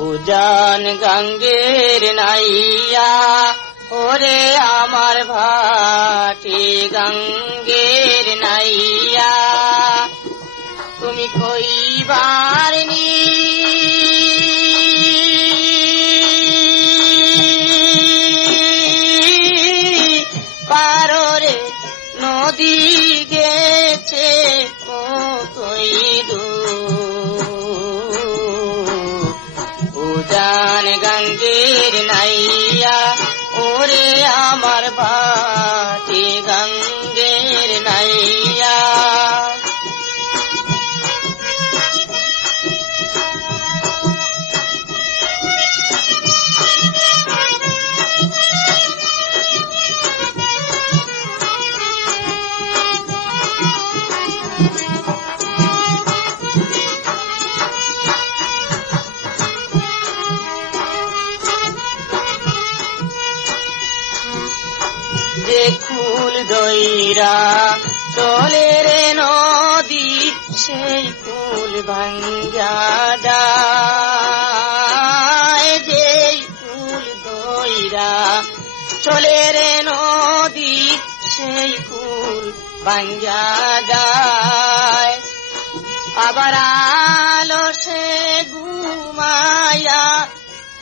উজান গঙ্গের নাইয়া ওরে আমার ভাটি গঙ্গের নাইয়া তুমি কইবার নি পাররে নদী গেছে কই উজান গঙ্গের নাইয়া ওরে আমার ভাটি গঙ্গের নাইয়া যে কুল দইরা চলে রে নদী সেই কুল ভাঙ্গা যায় যে কুল দইরা চলে রে নদী সেই কুল ভাঙ্গা যায় আবার আলো সে ঘুমায়া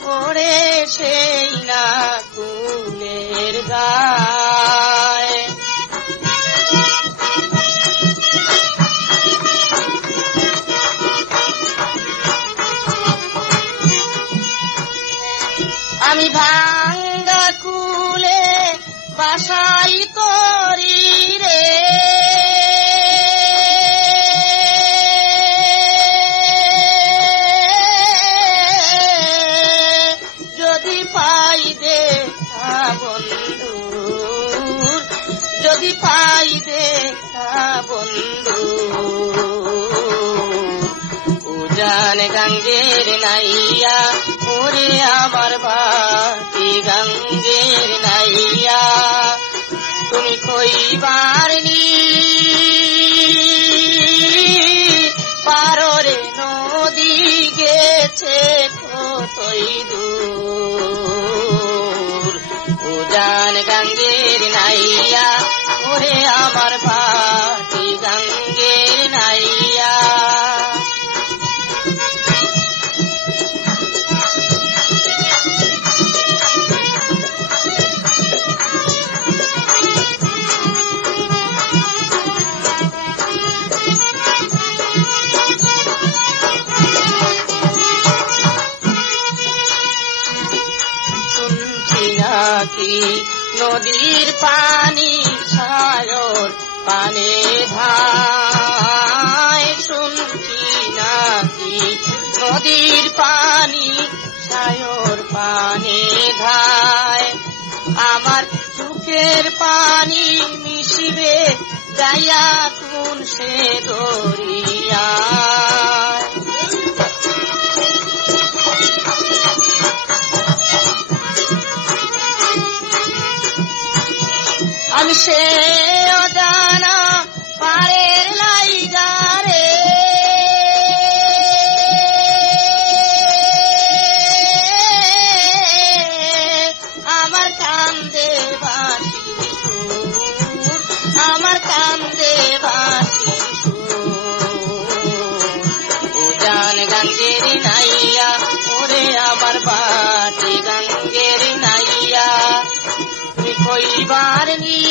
পড়ে সেই না কুলের গায় আমি ভাঙ্গা কুলে বাসাই করি রে যদি পাই দেখা বন্ধু যদি পাই দেখা বন্ধু উজান গঙ্গের নাইয়া ওরে আমার ভাটি গঙ্গের নাইয়া তুমি কইবার নি পাররে নদী গেছে কতই দূর উজান গঙ্গের নাইয়া ওরে আমার ভাটি গঙ্গের নাইয়া নাকি নদীর পানি সাগর পানে ধায় শুনছি নাকি নদীর পানি সাগর পানে ধায় আমার চোখের পানি মিশিবে যাইয়া কোন সে দরিয়া আমি সে অজানা পারের লাইগা রে আমার কান্দে বাঁশির সুর আমার কান্দে বাঁশির সুর উজান গঙ্গের নাইয়া ওরে আমার ভাটি গঙ্গের নাইয়া কইবার নি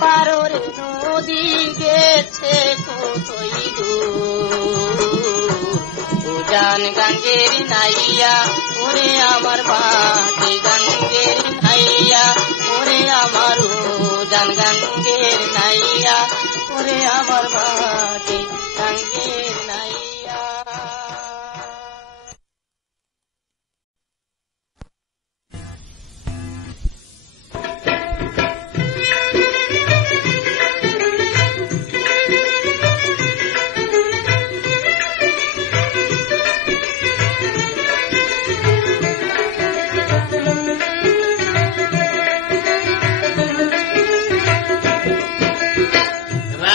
পাররে নদী গেছে কতই দূর উজান গঙ্গের নাইয়া ওরে আমার ভাটি গঙ্গের নাইয়া ওরে আমার উজান গঙ্গের নাইয়া ওরে আমার ভাটি গঙ্গের নাইয়া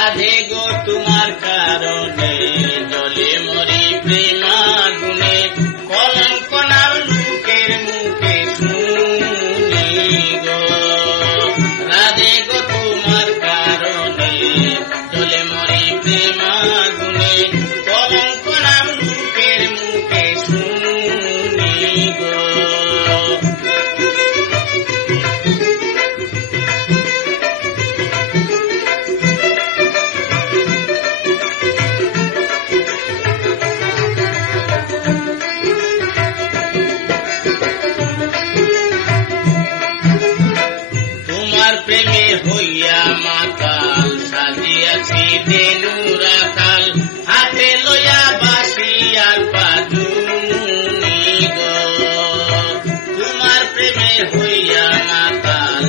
রাধে গো তোমার কারণে প্রেমে হইয়া মাতাল সাজিয়াছি দেনু রাখাল হাতে লইয়া বাসি আর পাজুনি গো তোমার প্রেমে হইয়া মাতাল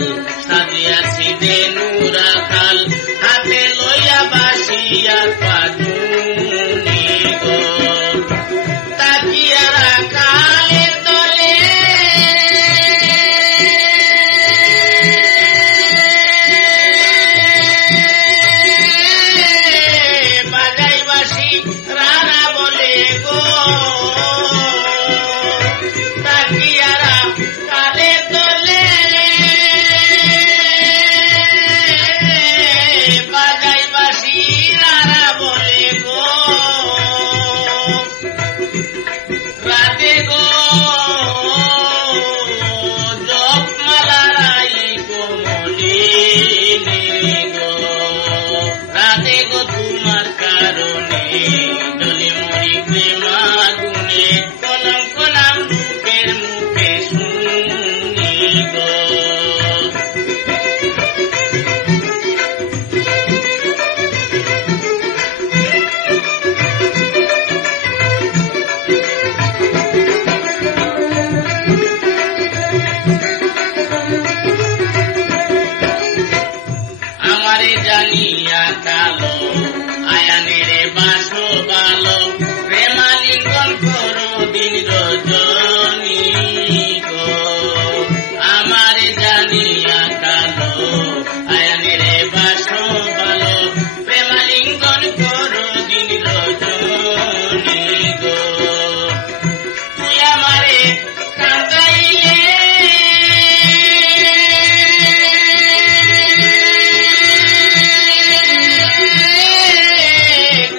সাজিয়াছি দেনু রাখাল হাতে লইয়া বাসি আর পাজুনি গো তাকিয়া রাখালের দলে বাজাই বাসি রানা বলে গো তাকিয়া রাখালের দলে বাজাই বাসি রানা বলে গো রাতে গো জপমালারাই কোমলিনী গো রাতে গো তোমার কারণে ডলে মরি প্রেমাগুনে কলঙ্ক নাম লোকের মুখে শুনি গো আমারে জানিয়া কালো আয়ানের বাসো বালো প্রেমালিঙ্গন করো দিন রজনী গো আমারে জানিয়া কালো আয়ানের বাসো বালো প্রেমালিঙ্গন করো দিন রজনী গো তুই আমারে কাঁদাইলে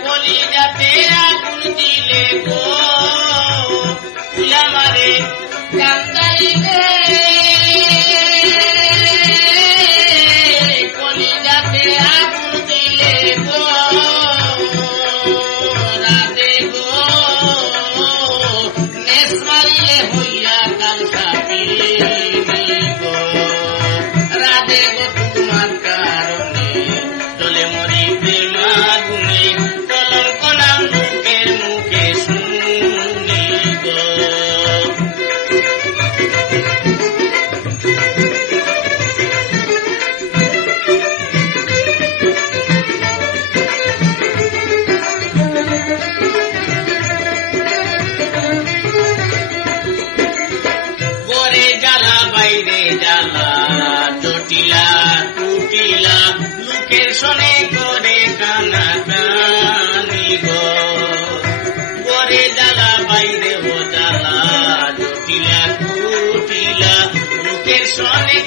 কলিজাতে আগুন দিলে গো তুই আমারে কাঁদাইলে কলিজাতে আগুন দিলে গো রাতে গো নেস মারিলে হইয়া কাল সাপিনি গো রাতে গো তোমার কারণে চলে মরি প্রেমাগুনে কলঙ্ক নাম লোকের মুখে শুনি গো করে জ্বালা বাইরে জ্বালা জটিলা কুটিলা লোকের শোনে করে কানা কানি গো করে জ্বালা বাইরে ও জ্বালা জটিলা কুটিলা লোকের শোনে